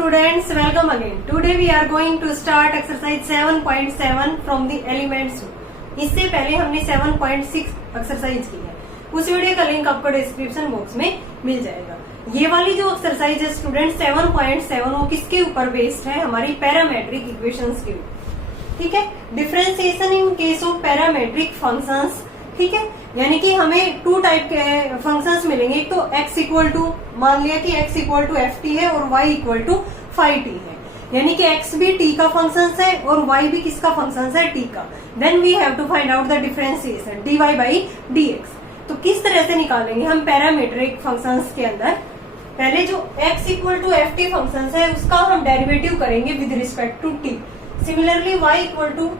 students, welcome again. Today we are going to start exercise 7.7 from the elements. इससे पहले हमने 7.6 exercise की है, उस वीडियो का लिंक आपको डिस्क्रिप्शन बॉक्स में मिल जाएगा। ये वाली जो एक्सरसाइज है स्टूडेंट 7.7 वो किसके ऊपर बेस्ड है? हमारी पैरामेट्रिक इक्वेशंस के ऊपर। ठीक है, differentiation in case of parametric functions. ठीक है, यानी कि हमें टू टाइप के फंक्शंस मिलेंगे। एक तो x इक्वल टू, मान लिया कि x equal to f t है और y equal to five t है, यानी कि x भी t का फंक्शन है और y भी किसका फंक्शन है? t का। Then we have to find out the differentiation dy by dx। तो किस तरह से निकालेंगे हम पैरामीट्रिक फंक्शंस के अंदर? पहले जो x equal to f t function है उसका हम डेरिवेटिव करेंगे with respect to t। Similarly y equal to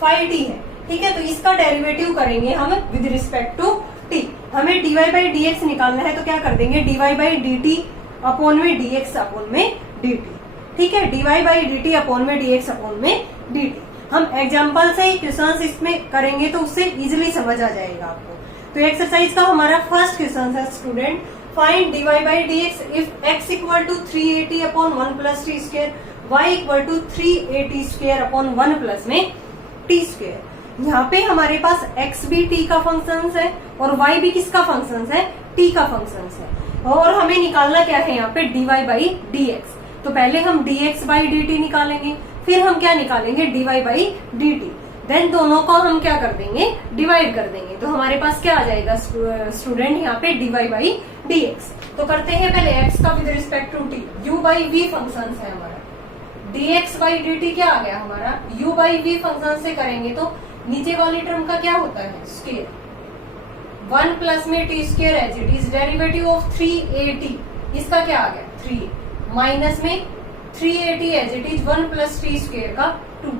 five t है, ठीक है, तो इसका डेरिवेटिव करेंगे हम विद रिस्पेक्ट टू t। हमें dy बाई dx निकालना है तो क्या कर देंगे? dy बाई dt अपॉन में dx अपॉन में dt। ठीक है, dy बाई dt अपॉन में dx अपॉन में dt। हम एग्जाम्पल से क्वेश्चन इसमें करेंगे तो उससे इजिली समझ आ जाएगा आपको। तो एक्सरसाइज का हमारा फर्स्ट क्वेश्चन है student, find dy by dx if x equal to 380 upon 1 plus t square, y equal to 380 square upon 1 plus में टी स्क्वायर। यहाँ पे हमारे पास x भी t का फंक्शन है और y भी किसका फंक्शन है? t का फंक्शन है। और हमें निकालना क्या है यहाँ पे? dy by dx। तो पहले हम dx बाई dt निकालेंगे, फिर हम क्या निकालेंगे? dy by dt। देन दोनों को हम क्या कर देंगे? डिवाइड कर देंगे। तो हमारे पास क्या आ जाएगा स्टूडेंट यहाँ पे? dy by dx। तो करते हैं पहले x का with respect to t, u by v function है हमारा। dx बाई dt क्या आ गया हमारा? u बाई v फंक्शन से करेंगे तो नीचे वाली टर्म का क्या होता है? स्क्वायर। 1 प्लस में t square as it is, derivative of 380 इसका क्या आ गया? 3 माइनस में 380 as it is 1 plus t square का 2।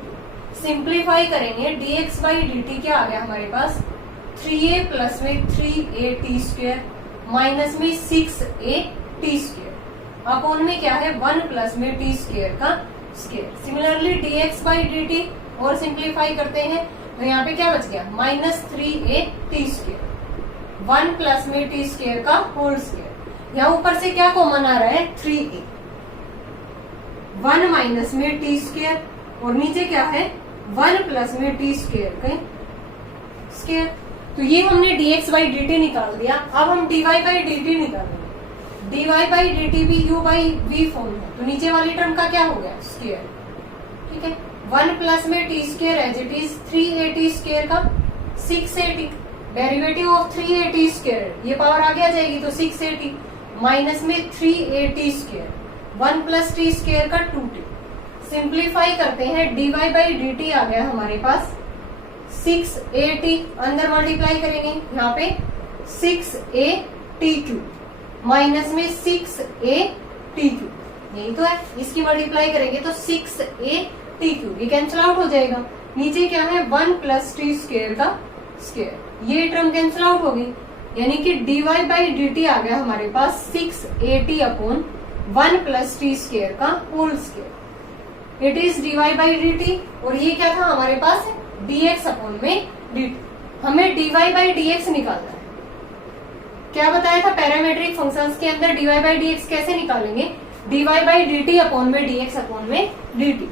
सिंप्लीफाई करेंगे, dx बाई dt क्या आ गया हमारे पास? 3a प्लस में 3a टी स्क्वायर माइनस में 6a टी स्क्वायर अपॉन में क्या है? 1 प्लस में टी स्क्वायर का square. Similarly dx by dt और सिंप्लीफाई करते हैं तो यहाँ पे क्या बच गया? Minus 3a T square 1 plus में टी स्क्वायर का होल स्क्वायर। यहाँ ऊपर से क्या कॉमन आ रहा है? 3a। 1 माइनस में टी स्क्वायर और नीचे क्या है? 1 प्लस में टी स्क्वायर का स्क्वायर। तो ये हमने dx बाई dt निकाल दिया। अब हम dy बाई dt निकालेंगे। dy बाई dt भी u बाई v फॉर्म है, तो नीचे वाली टर्म का क्या हो गया? स्क्वायर। ठीक है, 1 प्लस में t square as it is 3a square का 6a, derivative of 3a square, ये पावर आगे आ जाएगी तो 6a माइनस में 3a square 1 plus t square का 2t। सिंप्लीफाई करते हैं, dy बाई dt आ गया हमारे पास 6a, अंदर मल्टीप्लाई करेंगे यहाँ पे 6a माइनस में 6a, यही तो है। इसकी मल्टीप्लाई करेंगे तो 6a, ये कैंसिल आउट हो जाएगा। नीचे क्या है? 1 प्लस टी स्क्वायर का स्क्वायर, ये टर्म कैंसिल आउट होगी, यानी कि dy बाई dt आ गया हमारे पास 6a upon 1 plus t square का whole square. It is dy by dt और ये क्या था हमारे पास? dx अपॉन में dt। हमें dy बाई dx निकालना है। क्या बताया था पैरामेट्रिक फंक्शंस के अंदर dy बाई dx कैसे निकालेंगे? dy बाई dt अपॉन में dx अपॉन में dt,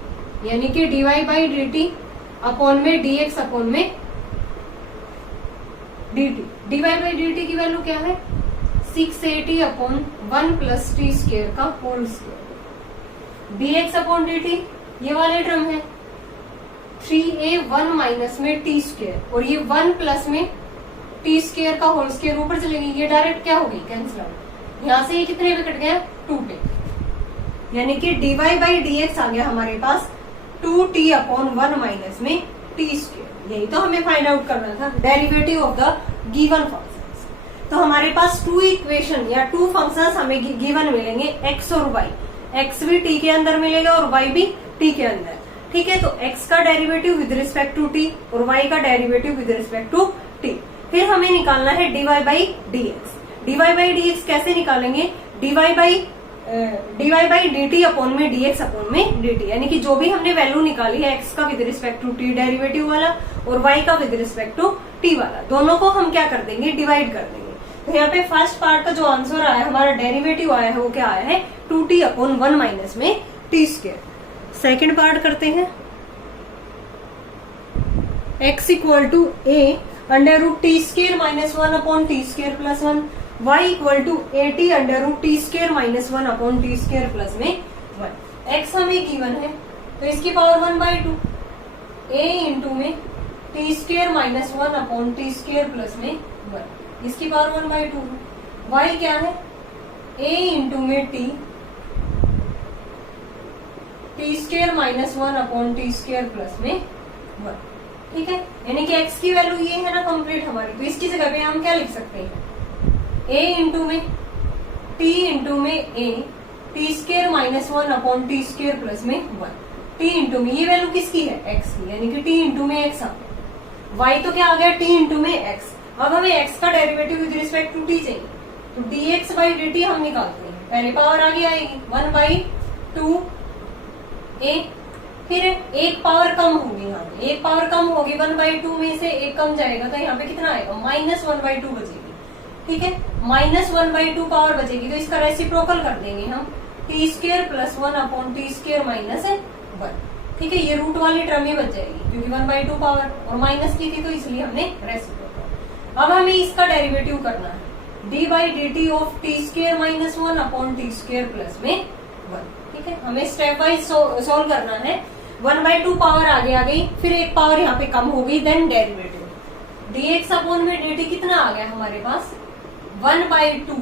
यानी कि dy बाई dt अपॉन में dx अपॉन में dt। dy बाई dt की वैल्यू क्या है? 680 अपॉन 1 प्लस टी स्क्वायर का whole square. dx upon dt ये वाले टर्म है 3a 1 माइनस में टी स्क्वायर और ये 1 प्लस में टी स्क्वायर का होल स्क्वायर ऊपर चलेगी, ये डायरेक्ट क्या होगी? Cancel out. यहाँ से ये कितने पे कट गया? 2 पे, यानी कि dy बाई dx आ गया हमारे पास 2t अपॉन 1 माइनस में टी स्क्वायर। यही तो हमें फाइंड आउट करना था, derivative of the given functions. तो हमारे पास 2 इक्वेशन या 2 फंक्शंस हमें गिवन मिलेंगे, x और y। x भी t के अंदर मिलेगा और y भी t के अंदर। ठीक है, तो x का derivative with respect to t और y का derivative with respect to t। फिर हमें निकालना है dy by dx। dy by dx कैसे निकालेंगे? dy बाई dt अपॉन में dx अपॉन में dt, यानी कि जो भी हमने वैल्यू निकाली है x का with respect to t derivative वाला और y का विद रिस्पेक्ट टू t वाला, दोनों को हम क्या कर देंगे? डिवाइड कर देंगे। तो यहाँ पे फर्स्ट पार्ट का जो आंसर आया है, हमारा डेरिवेटिव आया है, वो क्या आया है 2t अपॉन 1 माइनस में टी स्क्वायर। सेकेंड पार्ट करते हैं, x equal to a under root t square minus 1 upon t square plus 1, y equal to a t under root t square minus 1 upon t square plus में 1। x हमें given है तो इसकी power 1/2 a into में t square minus 1 upon t square plus में 1, इसकी power 1/2। y क्या है a इंटू में t square minus 1 upon t square plus में 1, ठीक है। यानी कि x की वैल्यू ये है ना कंप्लीट हमारी, तो इसकी जगह पे हम क्या लिख सकते हैं a इंटू में t इंटू में a T square minus 1 upon t square plus में 1, t इंटू में ये वैल्यू किसकी है x की, यानी कि t इंटू में x आ गया, y तो क्या आ गया t इंटू में x। अब हमें x का derivative with respect to t चाहिए, तो dx बाई dt हम निकालते हैं, पहले पावर आगे आएगी 1/2 a, फिर एक पावर कम होगी, यहाँ पे एक पावर कम होगी 1/2 में से एक कम जाएगा, तो यहाँ पे कितना आएगा -1/2 बचेगी, ठीक है। -1/2 पावर बचेगी तो इसका रेसिप्रोकल कर देंगे हम, T square plus 1 upon t square minus 1, ठीक है। ये रूट वाली टर्म ही बच जाएगी क्योंकि 1/2 पावर और माइनस की थी तो इसलिए हमने रेसिप्रोकल। अब हमें इसका डेरिवेटिव करना है, d by D T of T square minus 1 upon t square plus में 1, ठीक है। हमें स्टेप वाइज सोल्व करना है। 1/2 पावर आगे आ गई, फिर एक पावर यहाँ पे कम हो गई, देन डेरिवेटिव dx अपॉन में dt कितना आ गया हमारे पास 1/2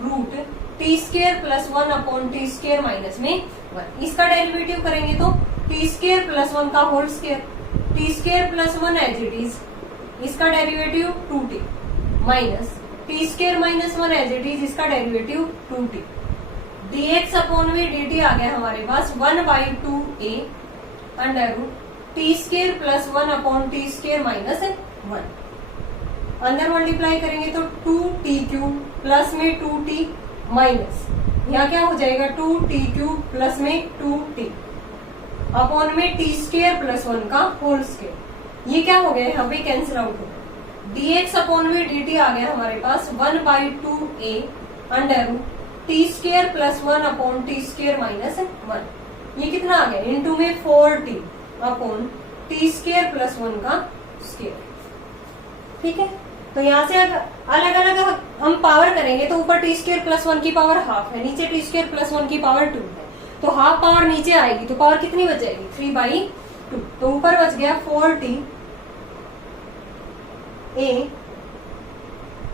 root t square plus 1 upon t square minus में 1। इसका डेरिवेटिव करेंगे तो टी स्क्वायर प्लस 1 का whole square, t square plus 1 as it is, इसका derivative 2t minus t square minus 1 as it is, इसका डेरिवेटिव 2t। dx अपॉन में dt आ गया हमारे पास 1/2 a under root t square plus 1 upon t square minus 1। अंदर multiply करेंगे तो 2t क्यूब प्लस में 2t माइनस, यहाँ क्या हो जाएगा 2t क्यूब प्लस में 2t अपॉन में टी स्क्वायर प्लस 1 का होल स्क्वायर। ये क्या हो गया यहाँ पे कैंसिल आउट हो गया, dx अपॉन में dt आ गया हमारे पास 1/2 a under root t square plus 1 upon t square minus 1। ये कितना आ गया इनटू में 4t upon t square plus 1 का स्क्वायर, ठीक है। तो यहाँ से अलग अलग हम पावर करेंगे तो ऊपर टी स्क्वायर प्लस 1 की पावर हाफ है, नीचे टी स्क्वायर प्लस 1 की पावर 2 है, तो हाफ पावर नीचे आएगी तो पावर कितनी बचेगी 3/2, तो ऊपर बच गया 4t a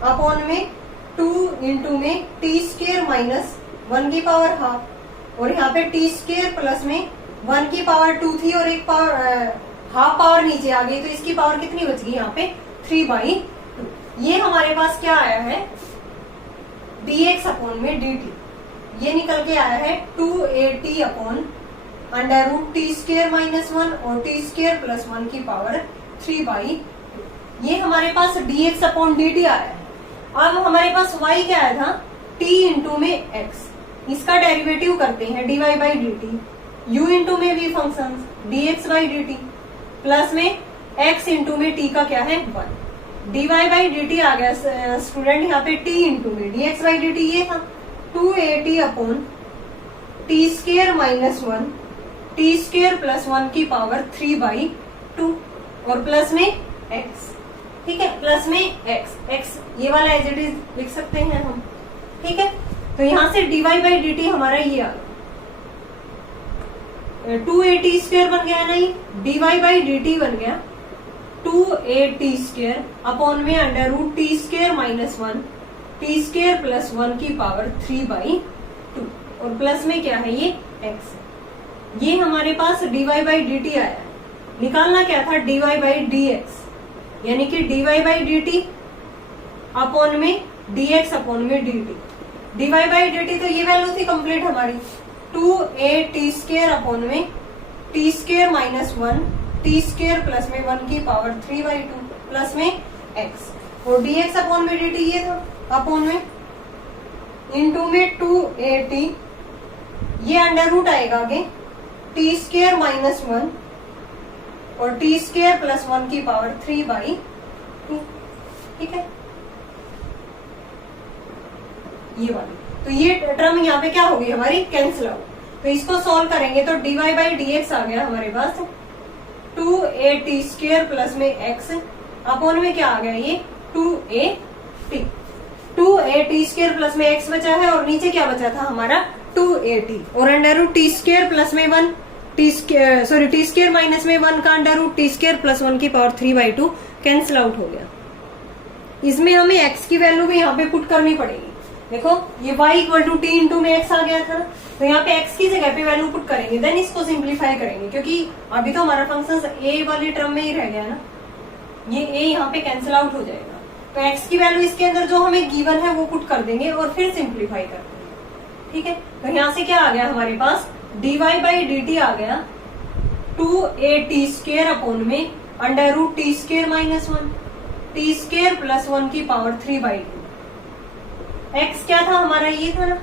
अपॉन में 2 इंटू में टी स्क्वायर माइनस 1 की पावर हाफ, और यहाँ पे टी स्क्वायर प्लस में 1 की पावर 2 थी और एक पावर हाफ पावर नीचे आ गई, तो इसकी पावर कितनी बच गई यहाँ पे 3/2। ये हमारे पास क्या आया है dx अपॉन में dt, ये निकल के आया है 2at upon under root t square minus 1 और टी स्क्वायर प्लस 1 की पावर 3/2। ये हमारे पास dx अपॉन dt आया है। अब हमारे पास y क्या आया था t इंटू में x, इसका डेरिवेटिव करते हैं dy by D T, u into में v function dx by D T plus में x इंटू में t का क्या है 1, dy बाई डी टी आ गया स्टूडेंट यहाँ पे t इंटू में dx बाई डी टी, ये था 2at upon t square minus 1 t square plus 1 की पावर 3/2 और प्लस में x, ठीक है, प्लस में x ये वाला एज इट इज लिख सकते हैं हम, ठीक है। तो यहाँ से dy बाई डी टी हमारा ये आ गया 2at स्क्वायर बन गया, नहीं dy बाई डी टी बन गया 2at स्क्वायर अपॉन में under root t square minus 1 t square plus 1 की पावर 3/2 और प्लस में क्या है ये x। ये हमारे पास dy बाई डी टी आया, निकालना क्या था dy बाई dx, यानी कि dy by D T upon में dx अपॉन में dt, dy बाई dt तो ये वैल्यू थी कंप्लीट हमारी 2at स्क्वायर अपॉन में t square minus 1 t square plus में 1 की पावर 3/2 प्लस में x, और dx अपॉन में dt ये था अपॉन में इंटू में 2at, ये अंडर रूट आएगा आगे टी स्क्वायर माइनस 1 और टी स्क्वायर प्लस 1 की पावर 3/2, ठीक है। ये वाली, तो ये टर्म यहाँ पे क्या होगी हमारी, कैंसिल आउट। तो इसको सॉल्व करेंगे तो dy बाई dx आ गया हमारे पास 2at स्क्वायर प्लस में x अपॉन में क्या आ गया ये 2at। 2at स्क्वायर प्लस में x बचा है और नीचे क्या बचा था हमारा 2at और under root t square plus में 1 टी स्क्वायर माइनस में 1 का under root t square plus 1 की पावर 3/2 कैंसिल आउट हो गया। इसमें हमें x की वैल्यू भी यहाँ पे पुट करनी पड़ेगी। देखो ये y equal to t into में x आ गया था, तो यहाँ पे x की जगह पे वैल्यू पुट करेंगे, देन इसको सिंप्लीफाई करेंगे, क्योंकि अभी तो हमारा फंक्शन a वाली टर्म में ही रह गया ना, ये a यहाँ पे कैंसिल आउट हो जाएगा। तो x की वैल्यू इसके अंदर जो हमें गिवन है वो पुट कर देंगे और फिर सिंप्लीफाई कर देंगे। ठीक है, तो यहाँ से क्या आ गया हमारे पास dy बाई dt आ गया 2at स्क्वायर अपॉन में under root t square minus 1 t square plus 1 की पावर 3/2। x क्या था हमारा, ये था ना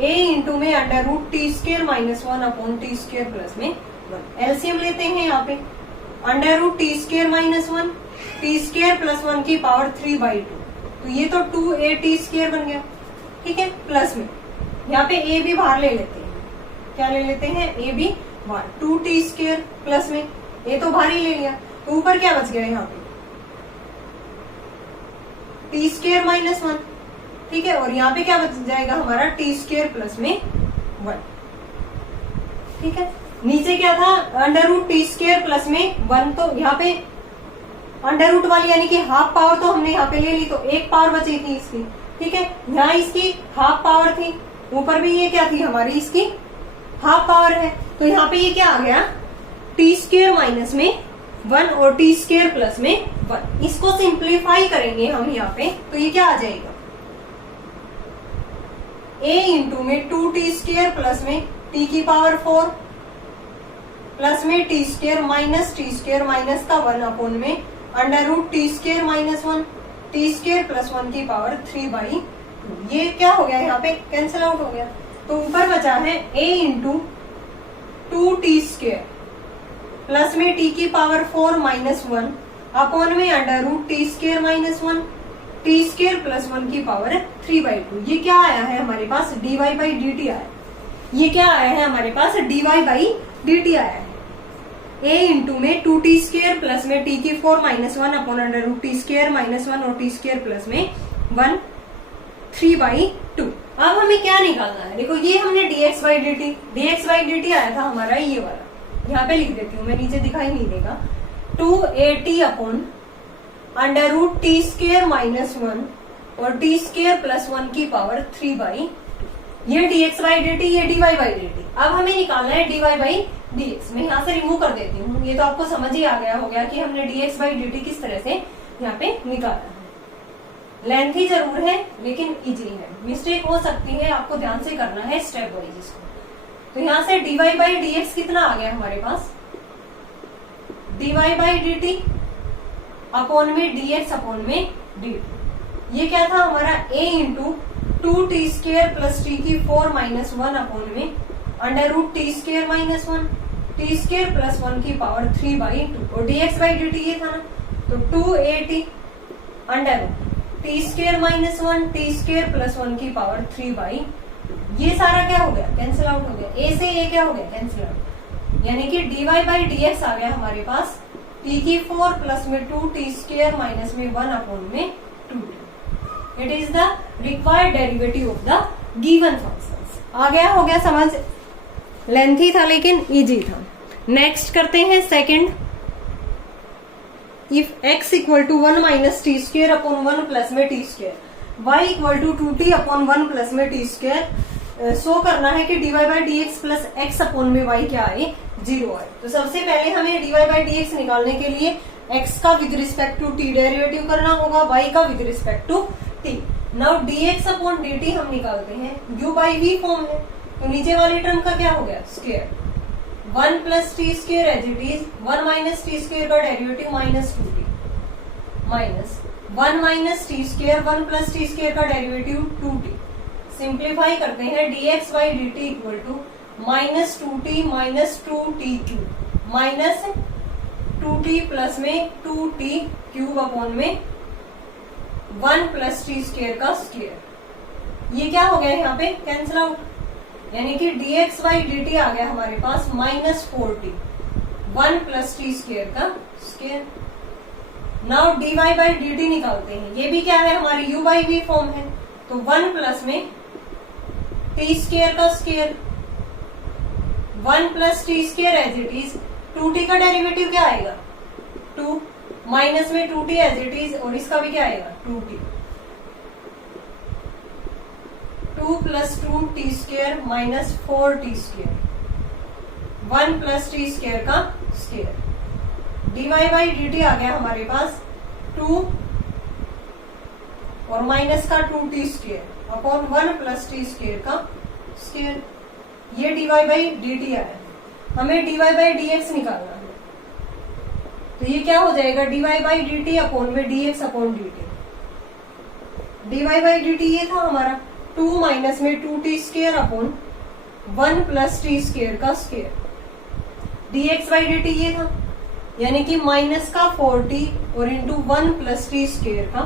a इंटू में under root t square minus 1 upon t square plus में 1। एलसीएम लेते हैं यहाँ पे, under root t square minus 1 t square plus 1 की पावर 3/2, तो ये तो 2at स्क्वायर बन गया। ठीक है, प्लस में यहाँ पे a भी बाहर ले लेते हैं, क्या ले लेते हैं a भी बाहर, 2t स्क्वायर प्लस में a तो बाहर ही ले लिया, तो ऊपर क्या बच गया यहाँ पे टी स्क्वायर माइनस 1। ठीक है, और यहाँ पे क्या बच जाएगा हमारा टी स्क्वायर प्लस में 1। ठीक है, नीचे क्या था under root t square plus में 1, तो यहाँ पे अंडर रूट वाली यानी कि हाफ पावर तो हमने यहाँ पे ले ली, तो एक पावर बची थी इसकी। ठीक है, यहाँ इसकी हाफ पावर थी, ऊपर भी ये क्या थी हमारी इसकी हाफ पावर है, तो यहाँ पे ये क्या आ गया टी स्क्वायर माइनस में 1 और टी स्क्वायर प्लस में 1। इसको सिंप्लीफाई करेंगे हम यहाँ पे, तो ये क्या आ जाएगा a इंटू में 2t स्क्वायर प्लस में t की पावर 4 प्लस में टी स्क्वायर माइनस का 1 अपॉन में under root t square minus 1 t square plus 1 की पावर 3/2। ये क्या हो गया यहाँ पे कैंसिल आउट हो गया, तो ऊपर बचा है a into 2t square plus में t की पावर 4 माइनस 1 अपॉन में under root t square minus 1 t square plus 1 की पावर 3/2। ये क्या आया है हमारे पास dy बाई dt आया है, ये क्या आया है हमारे पास dy बाई dt आया है। a इंटू में 2t स्क्वायर प्लस में t की 4 minus 1 upon under root t square minus 1 और टी स्क्वायर प्लस में 1 3/2। अब हमें क्या निकालना है, देखो ये हमने dx बाई dt आया था हमारा ये वाला, यहाँ पे लिख देती हूँ मैं, नीचे दिखाई नहीं देगा, 2at upon under root t square minus 1 और टी स्क्वायर प्लस 1 की पावर 3/2। ये dx बाई dt, ये dy बाई dt। अब हमें निकालना है dy बाई dx। मैं यहाँ से रिमूव कर देती हूँ, ये तो आपको समझ ही आ गया हो गया कि हमने dx बाई dt किस तरह से यहाँ पे निकाला है। लेंथी जरूर है लेकिन इजी है, मिस्टेक हो सकती है, आपको ध्यान से करना है स्टेप वाइज इसको। तो यहाँ से dy बाई dx कितना आ गया हमारे पास, dy बाई dt अपॉन में dx अपॉन में dt। ये क्या था हमारा a into 2t square plus t की 4 माइनस 1 अपॉन में under root t square minus 1 t square plus 1 की पावर 3/2 और dx बाई dt ये था ना, तो 2at under root t square minus 1 t square plus 1 की पावर 3/2। ये सारा क्या हो गया कैंसिल आउट हो गया, a से a क्या हो गया कैंसिल आउट, यानी कि dy बाई dx आ गया हमारे पास t की 4 प्लस में 2t स्क्वायर माइनस में 1 अपॉन में 2t। It is the required derivative of the given functions. आ गया, हो गया समझ, लेंथी था लेकिन इजी था। नेक्स्ट करते हैं second, if x equal to 1 minus t square upon 1 plus में t square, y equal to 2t upon 1 plus में टी स्क्वायर, शो करना है कि dy by dx plus x upon में y क्या आए 0 आए। तो सबसे पहले हमें dy बाई dx निकालने के लिए x का with respect to t derivative करना होगा, y का with respect to t। Now dx upon dt हम निकालते हैं, u बाई v फॉर्म है, तो नीचे वाली टर्म का क्या हो गया square, 1 plus t square as it is, 1 minus t square का derivative minus 2t, minus 1 minus t square 1 plus t square का डेरिवेटिव 2t। सिंप्लीफाई करते हैं, dx by dt equal to minus 2t minus 2t cube minus 2t plus में 2t cube upon में 1 plus t square का square. ये क्या हो गया यहाँ पे कैंसिल आउट, यानी कि dx बाई dt आ गया हमारे पास -4t 1 प्लस टी स्क्वेयर का square. Now dy by dt निकालते हैं, ये भी क्या है हमारी u बाई v फॉर्म है, तो 1 प्लस में टी स्क्वेयर का square 1 plus t square as it is 2t का डेरिवेटिव क्या आएगा 2 माइनस में 2t एज इट इज, और इसका भी क्या आएगा 2t 2 plus 2t square minus 4t square 1 plus t square का स्क्वेयर। dy बाई dt आ गया हमारे पास 2 और माइनस का 2t square upon 1 plus t square का स्क्वेयर। ये dy बाई dt आया, हमें dy बाई dx निकालना है, तो ये क्या हो जाएगा dy बाई dt अपॉन में dx upon dt। dy by dt ये था हमारा 2 माइनस में 2t square upon 1 plus t square का स्क्वेयर। dx बाई dt ये था, यानी कि माइनस का 4t और इंटू 1 प्लस टी स्क्वेयर का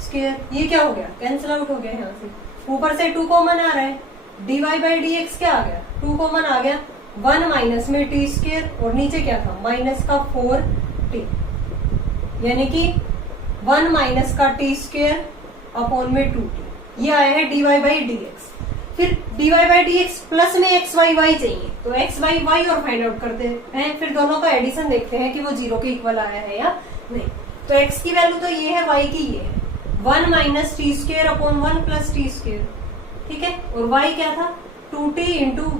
स्क्वेयर। ये क्या हो गया कैंसिल आउट हो गया, यहाँ से ऊपर से 2 कॉमन आ रहा है, dy बाई dx क्या आ गया 2 कॉमन आ गया, 1 माइनस में टी स्क्वेयर और नीचे क्या था माइनस का 4t, यानी कि 1 माइनस का टी स्क्वेयर अपॉन में 2t। ये आया है dy बाई dx। फिर dy बाई dx प्लस में x बाई y चाहिए, तो x बाई y और फाइंड आउट करते हैं, फिर दोनों का एडिशन देखते हैं कि वो 0 के इक्वल आया है या नहीं। तो x की वैल्यू तो ये है, y की ये है 1 minus T square upon 1 plus t square, ठीक है, और y क्या था 2t इंटू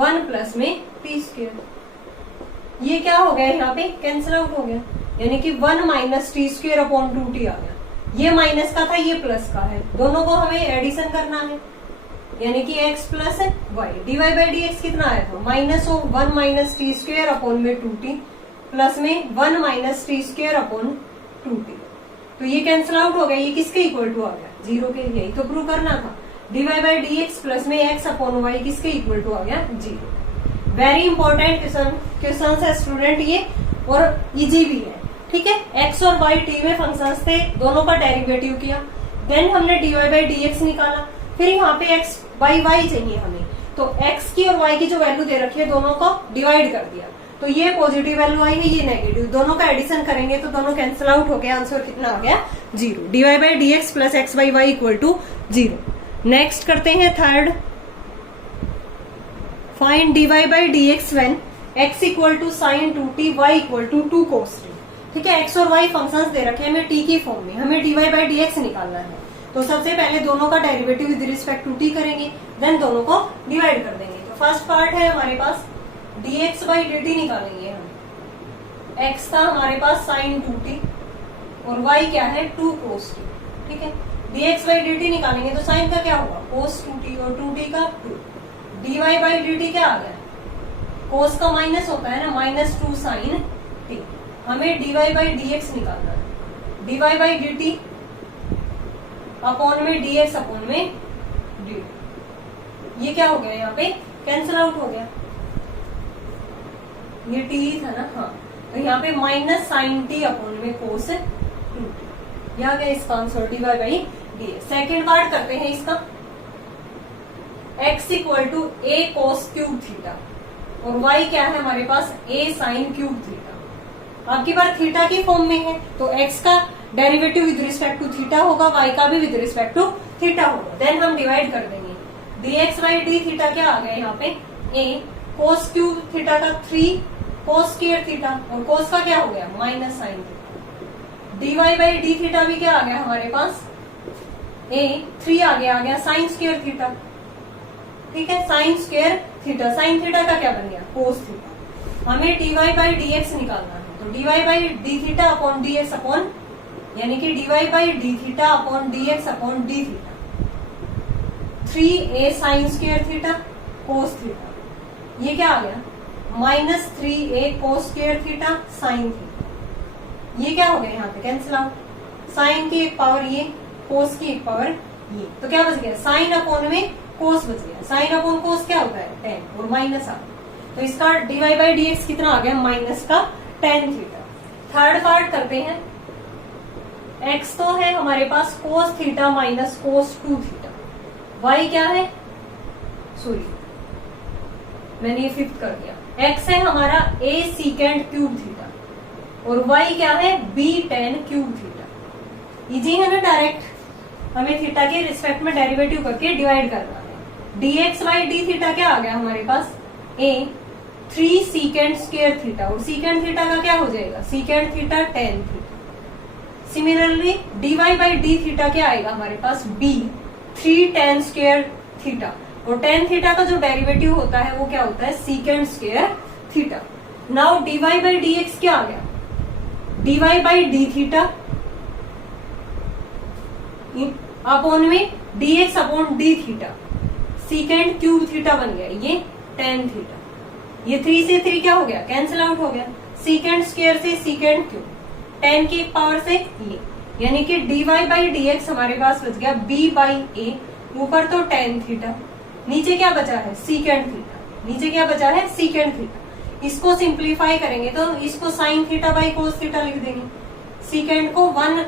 1 प्लस में टी स्क्वेयर। ये क्या हो गया यहाँ पे कैंसिल आउट हो गया, यानी कि 1 minus T square upon 2t आ गया। ये माइनस का था, ये प्लस का है, दोनों को हमें एडिशन करना है, यानी कि x plus y। dy by dx कितना आया था minus of 1 minus T square upon में 2t प्लस में 1 minus T square upon 2t। तो ये कैंसिल आउट हो गया, ये किसके इक्वल टू आ गया 0 के, यही तो प्रूव करना था। dy बाई dx प्लस में x अपॉन y किसके इक्वल टू आ गया 0। वेरी इंपॉर्टेंट क्वेश्चन है स्टूडेंट ये, और इजी भी है, ठीक है। x और y t में फंक्शंस थे, दोनों का डेरिवेटिव किया, देन हमने dy बाई dx निकाला, फिर यहाँ पे x बाई y चाहिए हमें, तो x की और y की जो वैल्यू दे रखी है दोनों को डिवाइड कर दिया, तो ये पॉजिटिव वैल्यू आई है, ये नेगेटिव, दोनों का एडिशन करेंगे तो दोनों कैंसिल आउट हो गया, आंसर कितना आ गया 0। dy by dx plus x by y equal to 0। Next करते हैं third, find dy by dx when x equal to sine 2t y equal to 2 cos t। ठीक है, x और y फंक्शंस दे रखे हैं हमें t की फॉर्म में, हमें dy बाई dx निकालना है, तो सबसे पहले दोनों का derivative with respect to t करेंगे, देन दोनों को डिवाइड कर देंगे। तो फर्स्ट पार्ट है हमारे पास dx बाई dt निकालेंगे हम, x था हमारे पास साइन 2t और y क्या है 2 cos t, ठीक है। dx बाई dt निकालेंगे तो साइन का क्या होगा cos 2t और 2t का 2, dy बाई dt क्या आ गया cos का माइनस होता है ना, माइनस 2 साइन t। हमें dy बाई dx निकालना है, dy बाई dt अपॉन में dx अपॉन में dt। ये क्या हो गया यहाँ पे कैंसिल आउट हो गया, ये t था ना, हाँ, तो यहाँ पे माइनस साइन t अपॉन में कोस 2t। यहाँ गया इसका answer dy by dx। Second part करते हैं इसका, x equal to a cos cube theta और y क्या है हमारे पास a साइन क्यूब थीटा। आपकी बार थीटा की फॉर्म में है तो x का derivative with respect to theta होगा, y का भी विद रिस्पेक्ट टू थीटा होगा, देन हम डिवाइड कर देंगे। dx बाई डी थीटा क्या आ गया यहाँ पे a कोस क्यूब थीटा का 3 कोस स्क्वायर थीटा और कोस का क्या हो गया minus sine theta. dy by D theta भी क्या आ गया हमारे पास a 3 आ गया साइन स्क्वायर थीटा, ठीक है, sine square theta, sine theta का क्या बन गया कोस थीटा। हमें dy बाई dx निकालना है, तो dy by D theta upon dx upon, यानी कि dy by D theta upon dx upon D theta, 3a sine square theta cos theta, ये क्या आ गया minus 3a cos square theta sine theta. ये क्या हो गया यहाँ पे कैंसिल आउट, साइन की एक पावर ये, कोस की एक पावर ये, तो क्या बच गया साइन अपॉन में कोस बच गया। साइन अपॉन कोस क्या होता है 10 और माइनस आ, तो इसका dy बाई dx कितना आ गया माइनस का tan थीटा। थर्ड पार्ट करते हैं, x तो है हमारे पास cos theta minus cos 2 theta y क्या है, सॉरी मैंने ये 5th कर दिया, x है हमारा a सीकेंड क्यूब थीटा और y क्या है b tan cube theta. Easy है ना, डायरेक्ट हमें थीटा के रिस्पेक्ट में डेरिवेटिव करके डिवाइड करना है। dx बाई डी थीटा क्या आ गया हमारे पास, a 3 सीकेंड स्क्वायर थीटा और सीकेंड थीटा का क्या हो जाएगा, secant theta tan theta. Similarly dy by D theta क्या आएगा हमारे पास, b 3 tan स्क्वायर थीटा और tan थीटा का जो डेरिवेटिव होता है वो क्या होता है, secant square theta. Now dy by d x क्या आ गया, dy by D theta upon में dx upon D theta, सीकेंड cube theta बन गया ये tan थीटा। ये 3 से 3 क्या हो गया, कैंसिल आउट हो गया, सीकेंड स्क्वायर से सीकेंड क्यूब, tan की पावर से ये, यानी कि dy बाई डी एक्स हमारे पास बच गया b बाई ए, ऊपर तो tan थीटा, नीचे क्या बचा है, सीकेंड थीटा, नीचे क्या बचा है, सीकेंड थीटा। इसको सिंप्लीफाई करेंगे तो इसको sine theta by cos theta लिख देंगे, सीकेंड को 1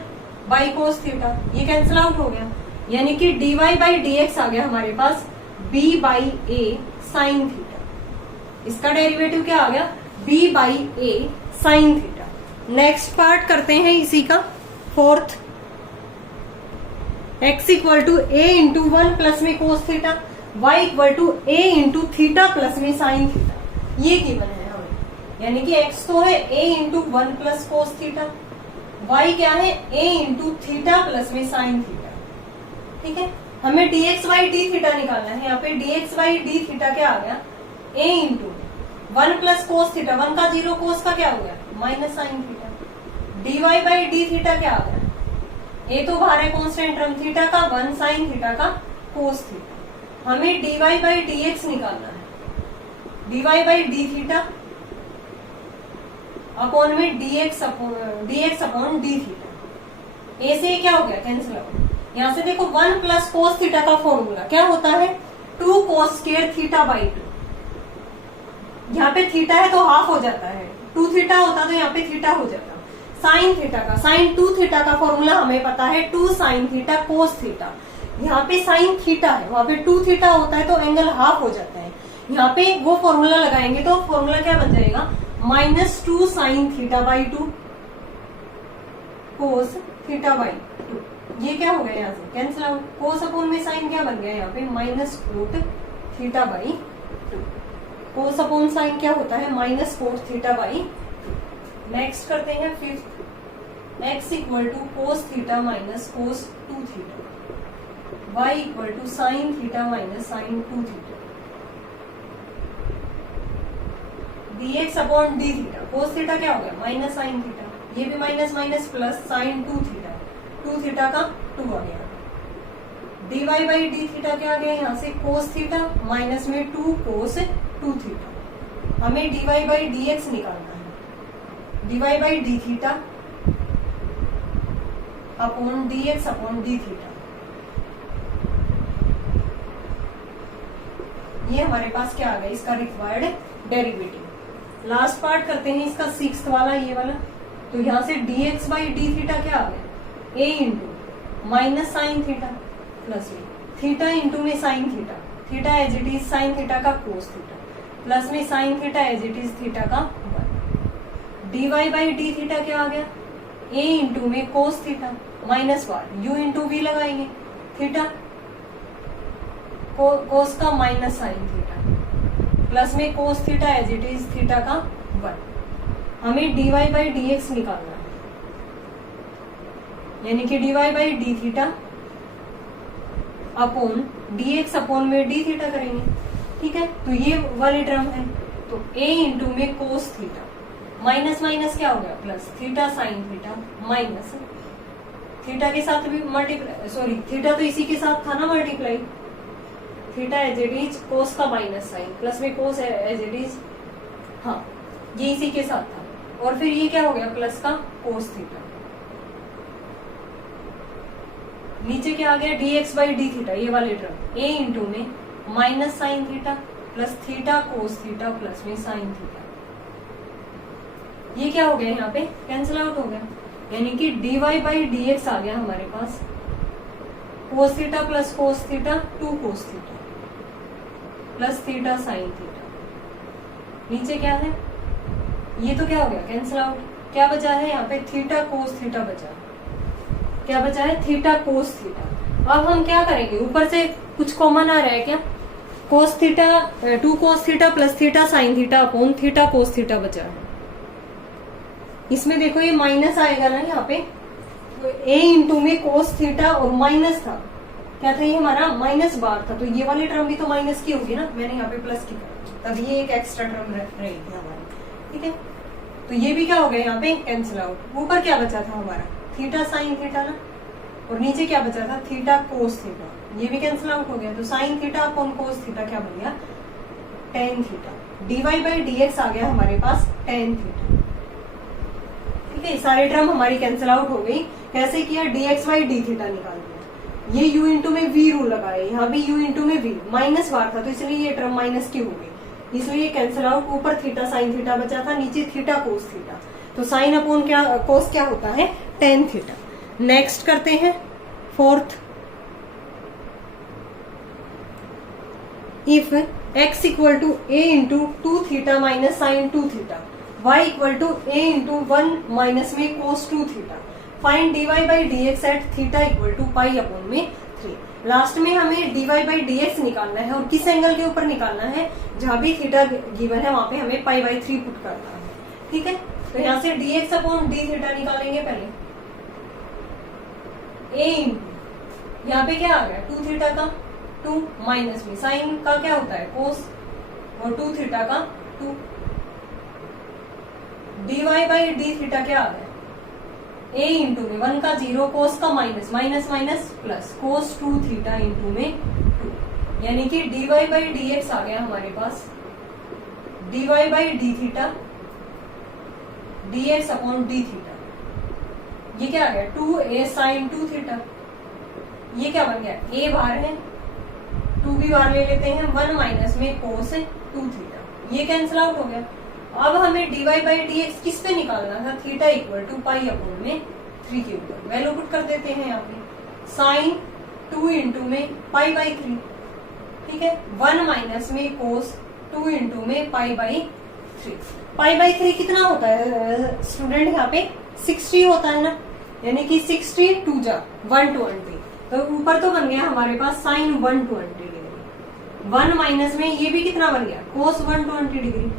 बाई कोस थीटा, ये कैंसिल आउट हो गया, यानी कि dy बाई डी एक्स आ गया हमारे पास b by a sine theta. इसका डेरिवेटिव क्या आ गया, b by a sine theta. Next part करते हैं इसी का, 4th, x equal to a into 1 plus में cos theta, y equal to a into theta plus में साइन थीटा। ये गिवन है हमें, यानी कि x तो है a into 1 plus cos theta, y क्या है a इंटू थीटा प्लस में साइन थीटा। ठीक है, हमें dx बाई डी थीटा निकालना है। यहाँ पे dx बाई डी थीटा क्या आ गया, a into 1 plus cos theta, 1 का 0 कोस का क्या हो गया, minus sine theta. dy by D theta क्या आ गया, a तो बाहर है कॉन्स्टेंट टर्म, थीटा का 1 साइन थीटा का कोस थीटा। हमें dy बाई डी एक्स निकालना है, dy by D theta upon में dx अपॉन डी थीटा। ए से क्या हो गया, कैंसिल आउट। यहाँ से देखो 1 प्लस कोस थीटा का फॉर्मूला क्या होता है, 2 कोस स्क्वायर थीटा बाई 2। यहाँ पे थीटा है तो हाफ हो जाता है, 2 थीटा होता तो यहाँ पे थीटा हो जाता। साइन थीटा का, साइन 2 थीटा का फॉर्मूला हमें पता है, 2 साइन थीटा कोस थीटा। यहाँ पे साइन थीटा है, वहां पे 2 थीटा होता है तो एंगल हाफ हो जाता है। यहाँ पे वो फॉर्मूला लगाएंगे तो फॉर्मूला क्या बन जाएगा, -2 sine theta by 2 cos theta by 2। ये क्या हो गया, यहाँ से कैंसिल आउट, कोस अपॉन में साइन क्या बन गया यहाँ पे, minus cot theta by 2। Cos upon sine क्या होता है, minus cot theta by 2। Next करते हैं 5th, x equal to cos theta minus cos 2 theta, y equal to sine theta minus sine 2 theta, dx upon D theta, cos theta क्या हो गया, minus sine theta, ये भी minus minus plus sign 2 theta, 2 theta का 2 आ गया। dy by D theta क्या आ गया, यहाँ से कोस थीटा माइनस में 2 कोस 2 थीटा। हमें dy बाई डी एक्स निकालना है, dy by D theta upon dx upon D theta. ये हमारे पास क्या आ गया, इसका रिक्वायर्ड डेरिवेटिव। लास्ट पार्ट करते हैं इसका 6th वाला, ये वाला। तो यहाँ से dx बाई डी थीटा क्या आ गया, a into minus sine theta plus में थीटा इंटू में sine theta, theta as it is sine theta का कोस थीटा प्लस में sine theta as it is theta का 1। dy बाई डी थीटा क्या आ गया, a इंटू में cos theta minus 1 u into v लगाएंगे, theta cos का minus sine theta plus में cos theta as it is theta का 1। हमें dy बाई डी एक्स निकालना है, यानी कि dy by D theta upon dx upon में डी थीटा करेंगे। ठीक है, तो ये वाली टर्म है, तो a इंटू में कोस थीटा माइनस माइनस क्या हो गया, plus theta sine theta minus theta के साथ भी मल्टीप्लाई, सॉरी थीटा तो इसी के साथ था ना multiply, theta as it is cos का माइनस साइन प्लस में कोस एज इट इज, हाँ ये इसी के साथ था। और फिर ये क्या हो गया, प्लस का कोस थीटा, नीचे क्या आ गया, dx बाई डी थीटा, ये वाले टर्म a इंटू में minus sine theta plus theta cos theta plus में साइन थीटा। ये क्या हो गया, यहाँ पे कैंसिल आउट हो गया, यानी कि dy बाई डी एक्स आ गया हमारे पास cos theta plus cos theta 2 cos theta plus theta sine theta. नीचे क्या है, ये तो क्या हो गया कैंसिल आउट। क्या बचा है यहाँ पे, थीटा कोस थीटा बचा। क्या बचा है, थीटा कोस थीटा। अब हम क्या करेंगे, ऊपर से कुछ कॉमन आ रहा है क्या, कोस theta 2 cos theta plus theta sine theta upon theta cos theta बचा है। इसमें देखो ये माइनस आएगा ना यहाँ पे, तो a इंटू में कोस थीटा और माइनस था, क्या था ये हमारा माइनस बार था, तो ये वाली टर्म भी तो माइनस की होगी ना, मैंने यहाँ पे प्लस की, तब ये एक एक्स्ट्रा टर्म रहेगी हमारी। ठीक है, तो ये भी क्या हो गया यहाँ पे कैंसिल आउट। ऊपर क्या बचा था हमारा, थीटा साइन थीटा ना, और नीचे क्या बचा था, थीटा कोस थीटा, ये भी कैंसिल आउट हो गया। तो sine theta upon cos theta क्या बन गया, tan theta. D by d x आ गया हमारे पास टेन थीटा। ठीक है, सारे टर्म हमारी कैंसिल आउट हो गई। कैसे किया, D x by D theta निकाल दिया। ये u इंटू में v रूल लगाया, यहाँ भी u इंटू में v, माइनस बार था तो इसलिए ये टर्म माइनस की हो गई, इसलिए ये कैंसिल आउट। ऊपर थीटा साइन थीटा बचा था, नीचे थीटा कोस थीटा, तो साइन अपॉन क्या कोस क्या होता है, टेन थीटा। नेक्स्ट करते हैं fourth, if x equal to a into 2 theta minus sine 2 theta, y equal to a into 1 minus में cos 2 theta, find dy by d x at theta equal to pi upon में 3। Last में हमें dy by d x निकालना है, और किस angle के ऊपर निकालना है, जहां भी थीटा गिवन है वहां पे हमें पाई बाई 3 पुट करना है। ठीक है, तो यहाँ से dx अपॉन डी थीटा निकालेंगे पहले, a इंटू यहाँ पे क्या आ गया 2 थीटा का 2 माइनस में साइन का क्या होता है कोस, और 2 थीटा का 2, dy बाई डी थीटा क्या आ गया, a इंटू में 1 का 0 कोस का minus, minus minus plus cos 2 theta into में 2, यानी कि dy बाई डी एक्स आ गया हमारे पास dy by D theta dx upon D theta. ये क्या आ गया 2a साइन 2 थीटा। ये क्या बन गया, a बाहर है 2 भी बाहर ले लेते हैं, 1 माइनस में कोस 2 थीटा, ये कैंसिल आउट हो गया। अब हमें dy बाई डी एक्स किस पे निकालना था, theta equal to pi upon में 3 के ऊपर। वैल्यू पुट कर देते हैं यहाँ पे, साइन 2 इंटू में पाई बाई 3। ठीक है, 1 माइनस में कोस 2 इंटू में पाई बाई 3। पाई बाई 3 कितना होता है स्टूडेंट, यहाँ पे 60 होता है ना, यानी कि 60 2 जा 120, तो ऊपर तो बन गया हमारे पास साइन 120 डिग्री। 1 माइनस में ये भी कितना बन गया, कोस 120 डिग्री।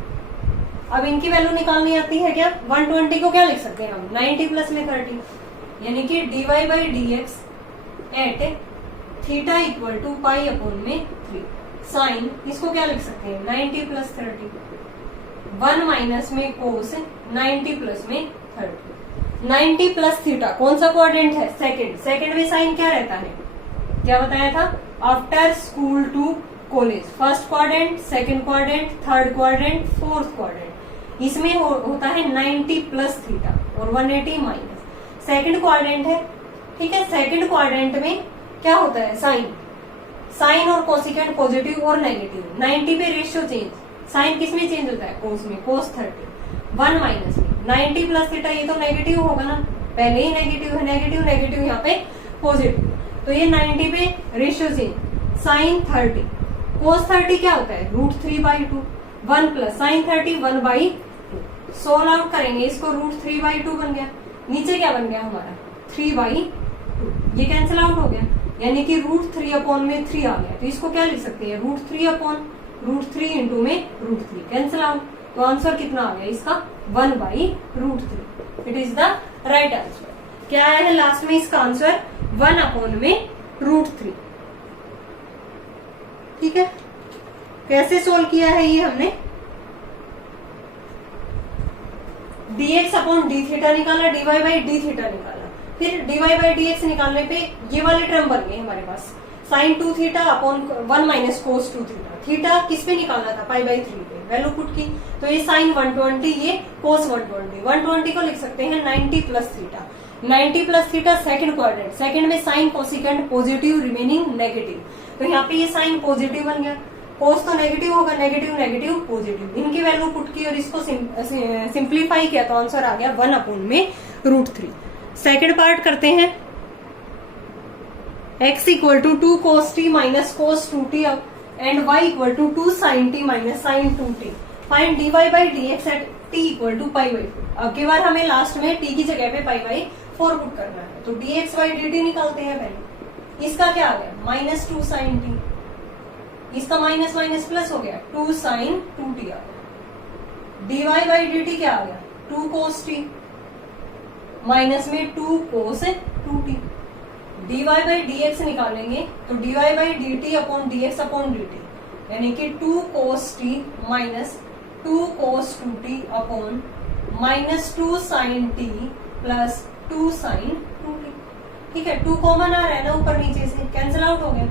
अब इनकी वैल्यू निकालनी आती है क्या, 120 को क्या लिख सकते हैं हम, 90 प्लस में 30, यानी कि dy by d x at theta equal to pi upon में 3, साइन इसको क्या लिख सकते हैं 90 प्लस 30, 1 माइनस में कोस 90 प्लस में 30। 90 प्लस थीटा कौन सा क्वाड्रेंट है, सेकंड। सेकंड में साइन क्या रहता है, क्या बताया था, after school to college, first quadrant, second quadrant, third quadrant, fourth quadrant. इसमें होता है 90 प्लस थीटा और 180 माइनस। सेकंड क्वाड्रेंट है, ठीक है, सेकंड क्वाड्रेंट में क्या होता है, साइन, साइन और कोसिकेंट पॉजिटिव और नेगेटिव। 90 पे रेशियो चेंज, साइन किस में चेंज होता है, कोस में, कोस 30। 1 माइनस में 90 प्लस थीटा, ये तो नेगेटिव होगा ना, पहले ही नेगेटिव है, नेगेटिव नेगेटिव यहाँ पे पॉजिटिव, तो ये 90 पे रेशियो चेंज, साइन 30, कोस 30 क्या होता है, √3/2, 1 प्लस साइन 30 1/2। सोल्व आउट करेंगे इसको, √3/2 बन गया, नीचे क्या बन गया हमारा 3/2, ये कैंसिल आउट हो गया, यानी कि √3 अपॉन में 3 आ गया, तो इसको क्या लिख सकते हैं, √3 अपॉन √3 इंटू में √3, कैंसिल आउट। तो आंसर कितना आ गया इसका, 1/√3। It is the right answer. क्या है लास्ट में इसका आंसर, 1 अपॉन में √3। ठीक है, कैसे सोल्व किया है ये हमने, dx अपॉन डी थीटा निकाला, dy बाई डी थीटा निकाला, फिर dy बाई डी एक्स निकालने पे ये वाले टर्म बन गए हमारे पास, sine 2 theta upon 1 minus cos 2 theta. Theta किस पे निकालना था, पाई बाई 3 पे, वैल्यू पुट की, तो ये साइन 120, ये कोस 120। 120 को लिख सकते हैं 90 plus theta, 90 plus theta second quadrant, second में sine cosecant positive remaining negative, तो यहाँ पे ये साइन पॉजिटिव बन गया, कोस तो नेगेटिव होगा, नेगेटिव नेगेटिव पॉजिटिव, इनकी वैल्यू पुट की और इसको सिंप्लीफाई किया तो आंसर आ गया 1 अपॉन में √3। सेकंड पार्ट करते हैं, x equal to 2 cos t minus cos 2t and y equal to 2 sin t minus sin 2t। Find dy by dx at t equal to pi by 4। अब की बार हमें last में t की जगह पे पाई by 4 put करना है, तो dx बाई dt निकालते हैं पहले। इसका क्या आ गया माइनस 2 sin t, इसका माइनस माइनस प्लस हो गया 2 sin 2t आ गया। dy बाई dt क्या आ गया 2 cos t माइनस में 2 cos 2t। dy by dx निकालेंगे तो dy by dt upon dx upon dt यानी कि 2 cos t minus 2 cos 2t upon minus 2 sin t plus 2 sin 2t। ठीक है, 2 कॉमन आ रहा है ना ऊपर नीचे से, कैंसिल आउट हो गया,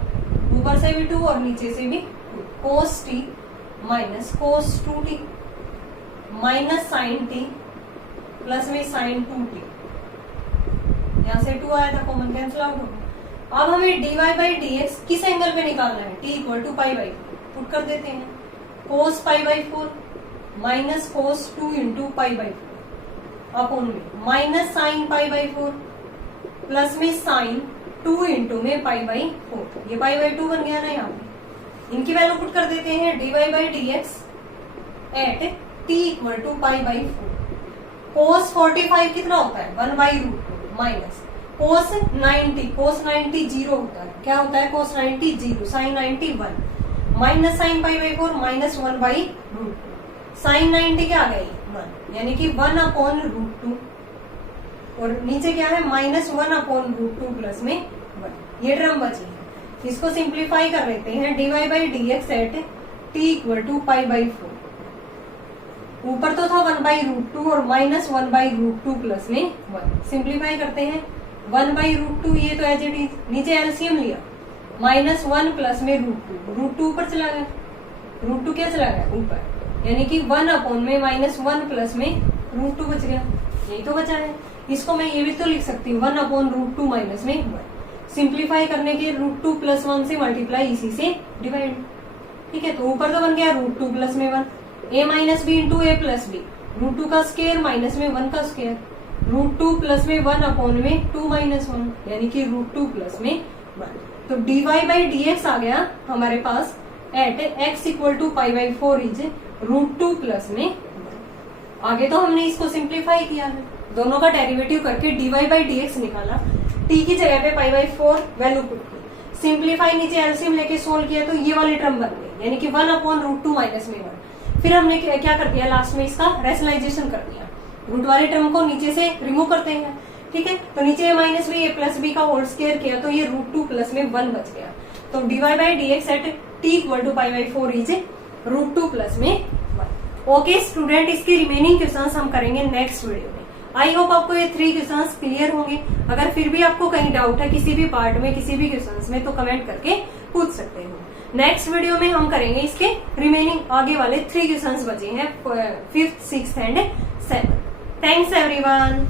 ऊपर से भी 2 और नीचे से भी 2। cos t minus cos 2t minus sin t plus में sin 2t, यहाँ से 2 आया था कॉमन, कैंसिल आउट हो गया। अब हमें dy बाई dx किस एंगल पे निकालना है, t equal to pi by 4 put कर देते हैं। cos pi by 4 minus cos 2 into pi by 4 upon में minus sine pi by 4 plus में साइन 2 इंटू में पाई बाई 4। ये पाई बाई 2 बन गया ना यहाँ पे। इनकी वैल्यू पुट कर देते हैं dy by dx at t equal to pi by 4। cos 45 कितना होता है 1 बाई रूट माइनस cos 90 0 होता है। क्या होता है cos 90 0, sin 90 1 minus sine pi by 4 minus 1 by root 2। Sine 90 क्या आ गई 1 यानी कि 1 अपॉन रूट 2 और नीचे क्या है माइनस 1 अपॉन रूट 2 प्लस में 1। ये टर्म बची है, इसको सिंप्लीफाई कर लेते हैं dy by dx at t equal to pi by 4। ऊपर तो था 1 बाई रूट 2 और माइनस 1 बाई रूट 2 प्लस में 1। सिंप्लीफाई करते हैं 1 बाई रूट 2, ये तो एज इट इज, नीचे एलसीएम लिया, माइनस 1 प्लस में रूट 2 ऊपर चला गया, रूट 2 क्या चला गया ऊपर, यानी कि 1 अपॉन में माइनस 1 प्लस में रूट 2 बच गया। यही तो बचा है, इसको मैं ये भी तो लिख सकती हूँ 1 अपॉन रूट 2 माइनस में 1। सिंप्लीफाई करने के रूट 2 प्लस 1 से मल्टीप्लाई, इसी से डिवाइड। ठीक है, तो ऊपर तो बन गया रूट 2 प्लस में 1, a minus b into a plus b, root 2 का स्क्वायर माइनस में 1 का स्क्वायर, रूट 2 प्लस में 1 अपॉन में 2 माइनस 1 यानी कि रूट 2 प्लस में 1। तो dy बाई dx आ गया हमारे पास at x equal to pi by 4 is root 2 plus में 1। आगे तो हमने इसको सिंप्लीफाई किया है, दोनों का डेरिवेटिव करके dy बाई dx निकाला, t की जगह पे पाई बाई 4 वैल्यू पुट की, सिंप्लीफाई नीचे एलसीएम लेके सोल्व किया तो ये वाली टर्म बन गई, यानी कि 1 अपॉन रूट 2 माइनस में 1। फिर हमने क्या कर दिया लास्ट में इसका रेशनलाइजेशन कर दिया, रूट वाले टर्म को नीचे से रिमूव करते हैं। ठीक है, तो नीचे माइनस बी ए प्लस बी का होल स्क्वायर किया तो ये रूट 2 प्लस में 1 बच गया। तो dy by dx at t equal to pi by 4 is root 2 plus में 1। ओके स्टूडेंट, इसके रिमेनिंग क्वेश्चंस हम करेंगे नेक्स्ट वीडियो में। आई होप आपको ये 3 क्वेश्चंस क्लियर होंगे। अगर फिर भी आपको कहीं डाउट है किसी भी पार्ट में, किसी भी क्वेश्चंस में, तो कमेंट करके पूछ सकते हो। नेक्स्ट वीडियो में हम करेंगे इसके रिमेनिंग आगे वाले 3 क्वेश्चंस बचे हैं, 5th 6th and 7th। Thanks everyone.